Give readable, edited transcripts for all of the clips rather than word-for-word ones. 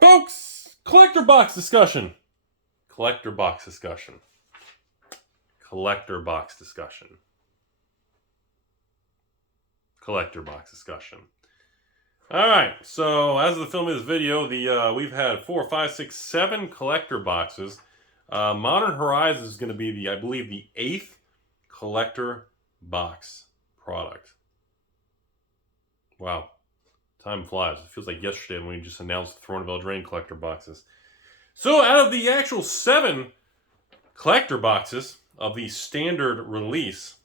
Folks, collector box discussion. Collector box discussion. Collector box discussion. Collector box discussion. Alright, so as of the film of this video, we've had 4, 5, 6, 7 collector boxes. Modern Horizons is going to be I believe the 8th collector box product. Wow. Time flies. It feels like yesterday when we just announced the Throne of Eldraine collector boxes. So out of the actual 7 collector boxes of the standard release,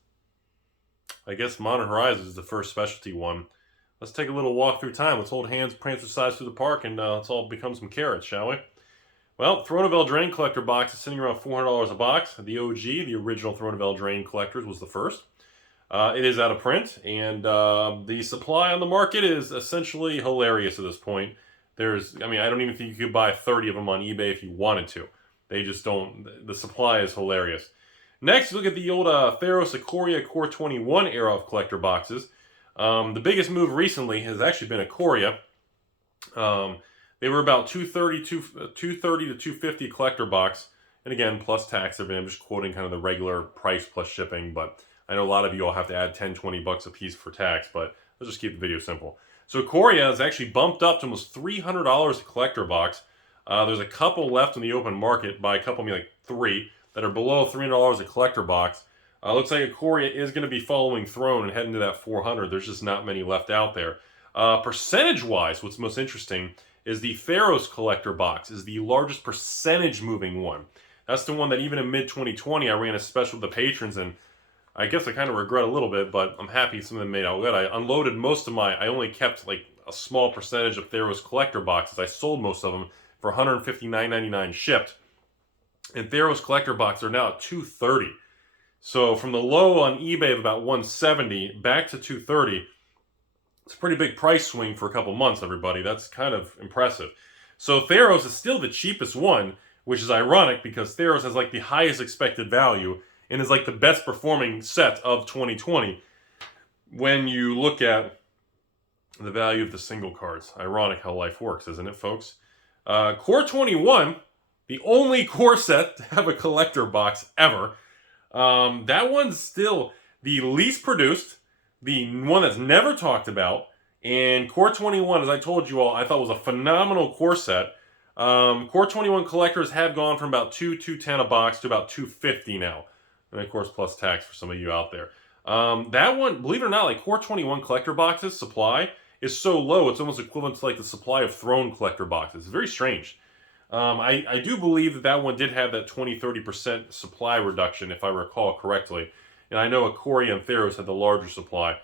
I guess Modern Horizons is the first specialty one. Let's take a little walk through time. Let's hold hands, prance sides through the park, and let's all become some carrots, shall we? Well, Throne of Eldraine collector box is sitting around $400 a box. The OG, the original Throne of Eldraine collectors, was the first. It is out of print, and the supply on the market is essentially hilarious at this point. I don't even think you could buy 30 of them on eBay if you wanted to. They just don't. The supply is hilarious. Next, look at the old Theros Ikoria Core 21 era of collector boxes. The biggest move recently has actually been Ikoria. They were about $230 to $250 collector box, and again plus tax. I'm just quoting kind of the regular price plus shipping, but I know a lot of you all have to add 10, 20 bucks a piece for tax, but let's just keep the video simple. So Ikoria has actually bumped up to almost $300 a collector box. There's a couple left in the open market. By a couple, I mean like 3 that are below $300 a collector box. Looks like Ikoria is going to be following Throne and heading to that 400. There's just not many left out there. Percentage-wise, what's most interesting is the Theros collector box is the largest percentage moving one. That's the one that even in mid-2020 I ran a special with the patrons, and I guess I kind of regret a little bit, but I'm happy some of them made out good. I unloaded most of I only kept like a small percentage of Theros collector boxes. I sold most of them for $159.99 shipped. And Theros collector boxes are now at $230. So from the low on eBay of about $170 back to $230, it's a pretty big price swing for a couple months, everybody. That's kind of impressive. So Theros is still the cheapest one, which is ironic because Theros has like the highest expected value and is like the best performing set of 2020 when you look at the value of the single cards. Ironic how life works, isn't it, folks? Core 21, the only core set to have a collector box ever. That one's still the least produced, the one that's never talked about, and Core 21, as I told you all, I thought was a phenomenal core set. Core 21 collectors have gone from about $210 a box to about $250 now. And of course, plus tax for some of you out there. That one, believe it or not, like Core 21 collector boxes supply is so low, it's almost equivalent to like the supply of Throne collector boxes. It's very strange. I do believe that one did have that 20-30% supply reduction, if I recall correctly. And I know Ikoria and Theros had the larger supply.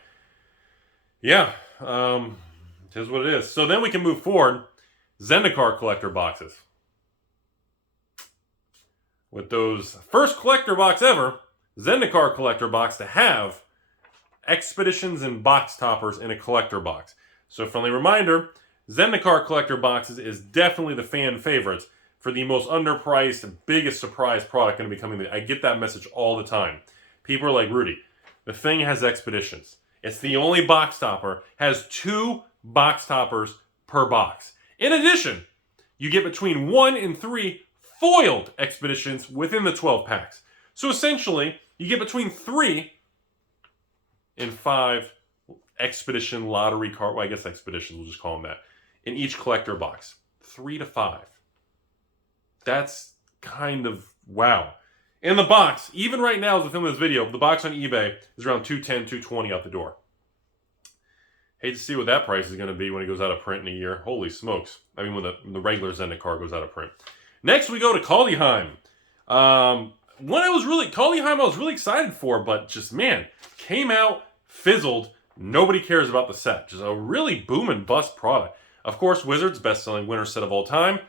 Yeah, it is what it is. So then we can move forward. Zendikar collector boxes. With those first collector box ever, Zendikar collector box to have expeditions and box toppers in a collector box. So friendly reminder, Zendikar collector boxes is definitely the fan favorites for the most underpriced, biggest surprise product going to be coming. I get that message all the time. People are like, Rudy, the thing has expeditions. It's the only box topper, has 2 box toppers per box. In addition, you get between 1 and 3 foiled expeditions within the 12 packs. So essentially, you get between 3 and 5 expedition lottery card. Well, I guess expeditions, we'll just call them that. In each collector box. 3 to 5. That's kind of wow. In the box, even right now as I film this video, the box on eBay is around $210, $220 out the door. Hate to see what that price is going to be when it goes out of print in a year. Holy smokes. I mean, when the regular Zendikar goes out of print. Next, we go to Kaldheim. Kaldheim I was really excited for, but just, man, came out, fizzled. Nobody cares about the set. Just a really boom and bust product. Of course, Wizards, best-selling winner set of all time.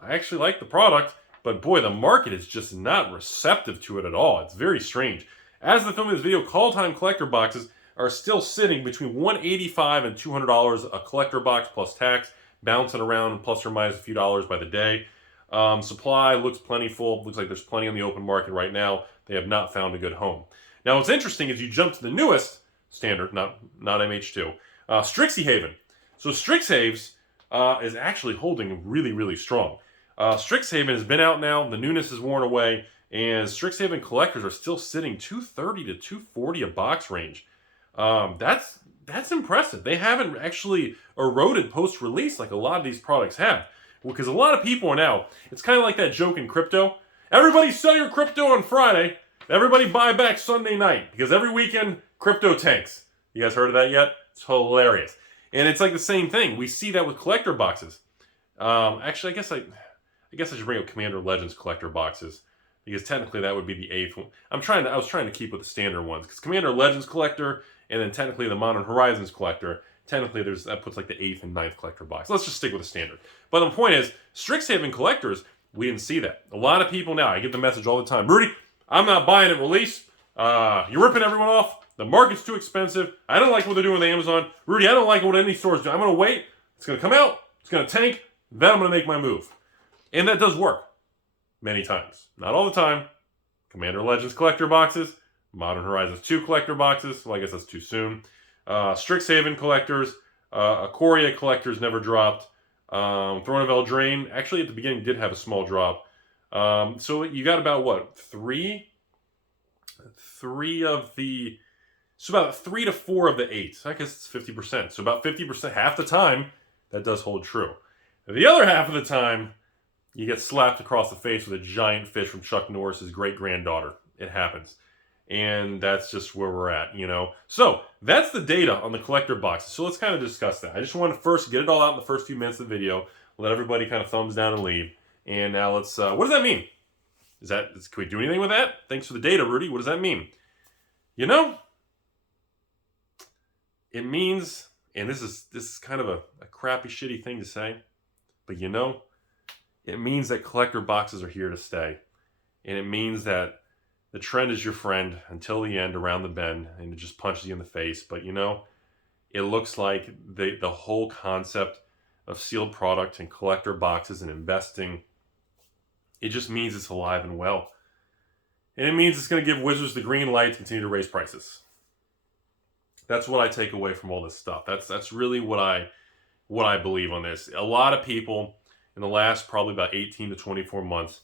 I actually like the product, but boy, the market is just not receptive to it at all. It's very strange. As the film of this video, Kaldheim collector boxes are still sitting between $185 and $200 a collector box plus tax, bouncing around plus or minus a few dollars by the day. Supply looks plentiful. Looks like there's plenty on the open market right now. They have not found a good home. Now, what's interesting is you jump to the newest standard, not MH2, Strixhaven. So Strixhaves is actually holding really, really strong. Strixhaven has been out now. The newness is worn away. And Strixhaven collectors are still sitting $230 to $240 a box range. That's impressive. They haven't actually eroded post-release like a lot of these products have. Because a lot of people are now, it's kind of like that joke in crypto. Everybody sell your crypto on Friday. Everybody buy back Sunday night. Because every weekend, crypto tanks. You guys heard of that yet? It's hilarious. And it's like the same thing. We see that with collector boxes. Actually, I guess I should bring up Commander Legends collector boxes. Because technically that would be the 8th one. I was trying to keep with the standard ones. Because Commander Legends collector, and then technically the Modern Horizons collector, technically that puts like the 8th and 9th collector box. Let's just stick with the standard. But the point is, Strixhaven collectors, we didn't see that. A lot of people now, I get the message all the time, Rudy, I'm not buying at release. You're ripping everyone off. The market's too expensive. I don't like what they're doing with Amazon. Rudy, I don't like what any stores do. I'm going to wait. It's going to come out. It's going to tank. Then I'm going to make my move. And that does work. Many times. Not all the time. Commander Legends collector boxes. Modern Horizons 2 collector boxes. Well, I guess that's too soon. Strixhaven collectors. Ikoria collectors never dropped. Throne of Eldraine, actually at the beginning did have a small drop. So you got about what? Three of the... So about 3 to 4 of the 8. I guess it's 50%. So about 50%, half the time, that does hold true. The other half of the time, you get slapped across the face with a giant fish from Chuck Norris's great-granddaughter. It happens. And that's just where we're at, you know. So, that's the data on the collector boxes. So let's kind of discuss that. I just want to first get it all out in the first few minutes of the video. Let everybody kind of thumbs down and leave. And now let's, what does that mean? Can we do anything with that? Thanks for the data, Rudy. What does that mean? You know, it means, and this is kind of a crappy, shitty thing to say, but you know, it means that collector boxes are here to stay. And it means that the trend is your friend until the end, around the bend, and it just punches you in the face. But you know, it looks like the whole concept of sealed product and collector boxes and investing, it just means it's alive and well. And it means it's going to give Wizards the green light to continue to raise prices. That's what I take away from all this stuff. That's really what I believe on this. A lot of people in the last probably about 18 to 24 months,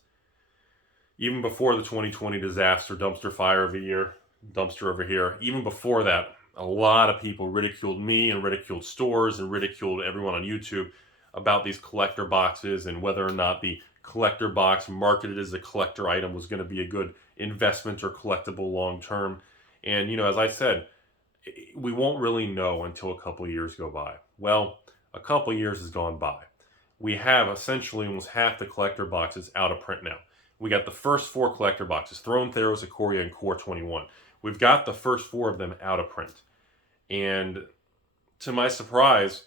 even before the 2020 disaster, dumpster fire of a year, dumpster over here, even before that, a lot of people ridiculed me and ridiculed stores and ridiculed everyone on YouTube about these collector boxes and whether or not the collector box marketed as a collector item was going to be a good investment or collectible long term. And, you know, as I said, we won't really know until a couple of years go by. Well, a couple of years has gone by. We have essentially almost half the collector boxes out of print now. We got the first 4 collector boxes, Throne, Theros, Ikoria, and Core 21. We've got the first 4 of them out of print. And to my surprise,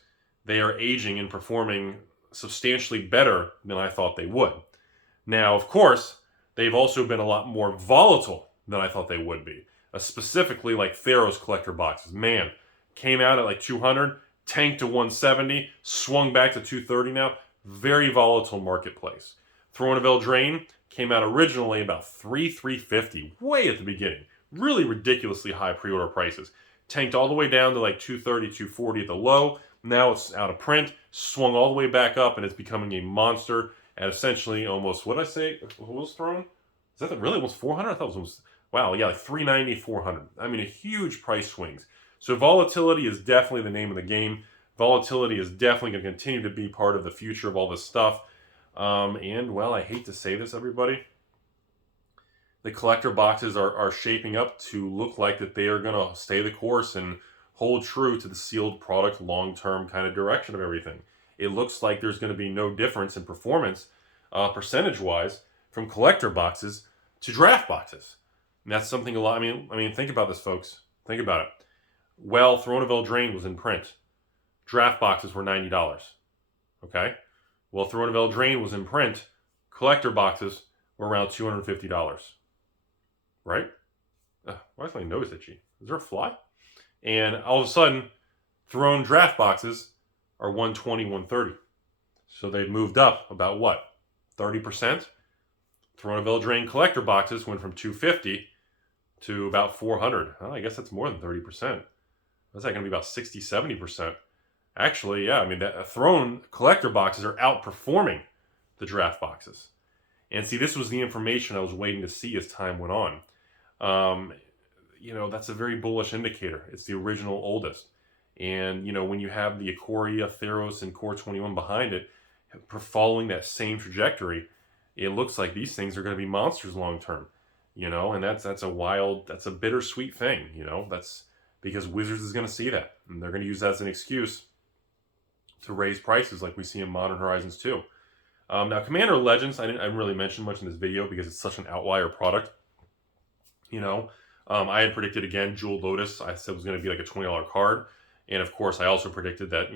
they are aging and performing substantially better than I thought they would. Now, of course, they've also been a lot more volatile than I thought they would be. Specifically like Theros collector boxes. Man, came out at like 200, tanked to 170, swung back to 230 now. Very volatile marketplace. Throne of Eldraine came out originally about $350, way at the beginning. Really ridiculously high pre-order prices. Tanked all the way down to like 230, 240 at the low. Now it's out of print, swung all the way back up, and it's becoming a monster at essentially almost, what did I say? What was Throne? Is that really almost 400? I thought it was almost, wow, yeah, like 390, 400. I mean, a huge price swings. So volatility is definitely the name of the game. Volatility is definitely going to continue to be part of the future of all this stuff. And, well, I hate to say this, everybody. The collector boxes are shaping up to look like that they are going to stay the course and hold true to the sealed product long-term kind of direction of everything. It looks like there's going to be no difference in performance, percentage-wise, from collector boxes to draft boxes. And that's something a lot, I mean, think about this, folks. Think about it. Well, Throne of Eldraine was in print. Draft boxes were $90. Okay? Well, Throne of Eldraine was in print. Collector boxes were around $250. Right? Why is my nose itchy? Is there a fly? And all of a sudden, Throne draft boxes are $120, $130. So they've moved up about what? 30%? Throne of Eldraine collector boxes went from $250 to about $400. Well, I guess that's more than 30%. That's like going to be about 60, 70%. Actually, yeah, I mean, that Throne collector boxes are outperforming the draft boxes. And see, this was the information I was waiting to see as time went on. Um, that's a very bullish indicator. It's the original oldest. And, when you have the Ikoria, Theros, and Core 21 behind it, following that same trajectory, it looks like these things are going to be monsters long term. And that's a bittersweet thing. That's because Wizards is going to see that. And they're going to use that as an excuse to raise prices like we see in Modern Horizons 2. Now, Commander Legends, I didn't really mention much in this video because it's such an outlier product. I had predicted, again, Jewel Lotus. I said it was going to be like a $20 card. And, of course, I also predicted that,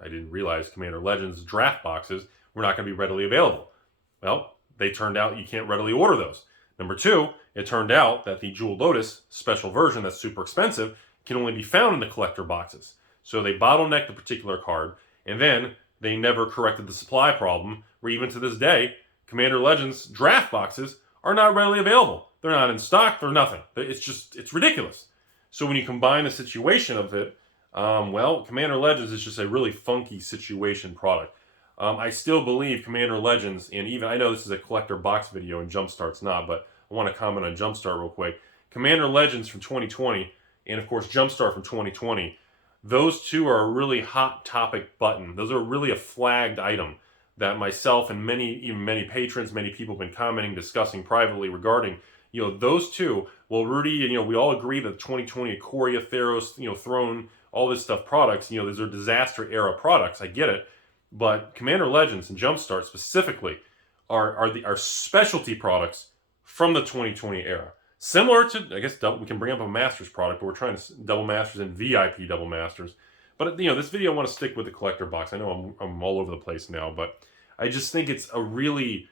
I didn't realize Commander Legends draft boxes were not going to be readily available. Well, they turned out you can't readily order those. Number two, it turned out that the Jewel Lotus special version that's super expensive can only be found in the collector boxes. So they bottlenecked the particular card, and then they never corrected the supply problem, where even to this day, Commander Legends draft boxes are not readily available. They're not in stock, they're nothing. It's ridiculous. So when you combine the situation of it, Commander Legends is just a really funky situation product. I still believe Commander Legends, and even, I know this is a collector box video and Jumpstart's not, but I want to comment on Jumpstart real quick. Commander Legends from 2020, and of course Jumpstart from 2020, those two are a really hot topic button. Those are really a flagged item that myself and many patrons, many people have been commenting, discussing privately regarding, those two. Well, Rudy, we all agree that 2020 Ikoria, Theros, Throne, all this stuff products, these are disaster era products. I get it. But Commander Legends and Jumpstart specifically are specialty products from the 2020 era. Similar to, I guess, we can bring up a Masters product, but we're trying to double Masters and VIP double Masters. But, this video I want to stick with the collector box. I know I'm all over the place now, but I just think it's a really,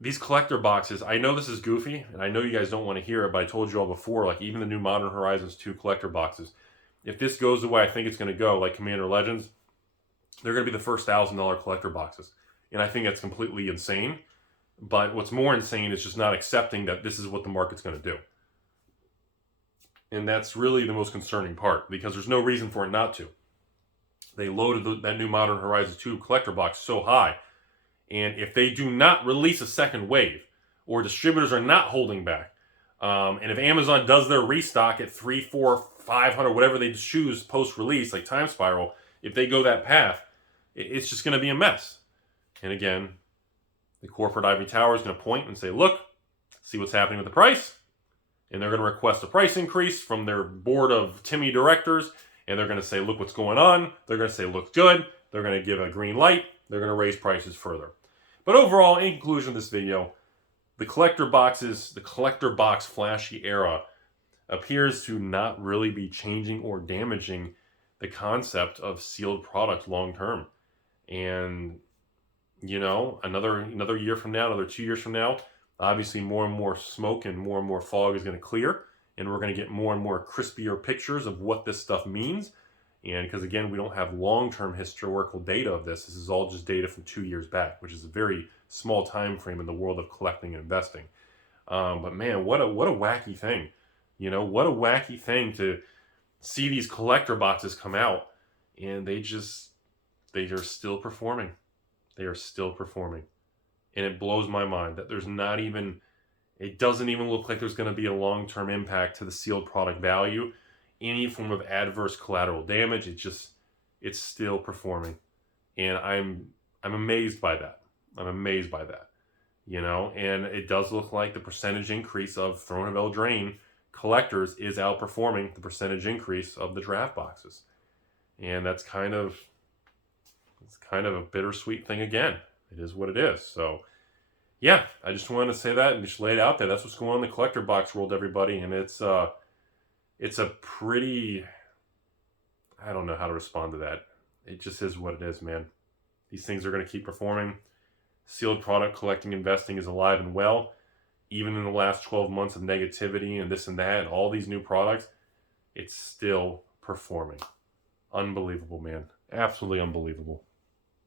these collector boxes, I know this is goofy, and I know you guys don't want to hear it, but I told you all before, like even the new Modern Horizons 2 collector boxes, if this goes the way I think it's going to go, like Commander Legends, they're going to be the first $1,000 collector boxes. And I think that's completely insane. But what's more insane is just not accepting that this is what the market's going to do. And that's really the most concerning part, because there's no reason for it not to. They loaded that new Modern Horizons 2 collector box so high. And if they do not release a second wave, or distributors are not holding back, and if Amazon does their restock at 300, 400, 500, whatever they choose post-release, like Time Spiral, if they go that path, it's just going to be a mess. And again, the corporate ivory tower is going to point and say, look, see what's happening with the price. And they're going to request a price increase from their board of Timmy directors. And they're going to say, look what's going on. They're going to say, looks good. They're going to give a green light. They're going to raise prices further. But overall, in conclusion of this video, the collector boxes, the collector box flashy era appears to not really be changing or damaging the concept of sealed product long term. And, another year from now, another 2 years from now, obviously more and more smoke and more fog is going to clear. And we're going to get more and more crispier pictures of what this stuff means. And because, again, we don't have long-term historical data of this. This is all just data from 2 years back, which is a very small time frame in the world of collecting and investing. But, man, what a wacky thing. What a wacky thing to see these collector boxes come out. And they are still performing. They are still performing. And it blows my mind that it doesn't even look like there's going to be a long-term impact to the sealed product value. Any form of adverse collateral damage, it's still performing. And I'm amazed by that. I'm amazed by that. And it does look like the percentage increase of Throne of Eldraine collectors is outperforming the percentage increase of the draft boxes. And that's kind of a bittersweet thing again. It is what it is. So, yeah, I just wanted to say that and just lay it out there. That's what's going on in the collector box world, everybody. And it's a pretty, I don't know how to respond to that. It just is what it is, man. These things are going to keep performing. Sealed product collecting investing is alive and well. Even in the last 12 months of negativity and this and that and all these new products, it's still performing. Unbelievable, man. Absolutely unbelievable.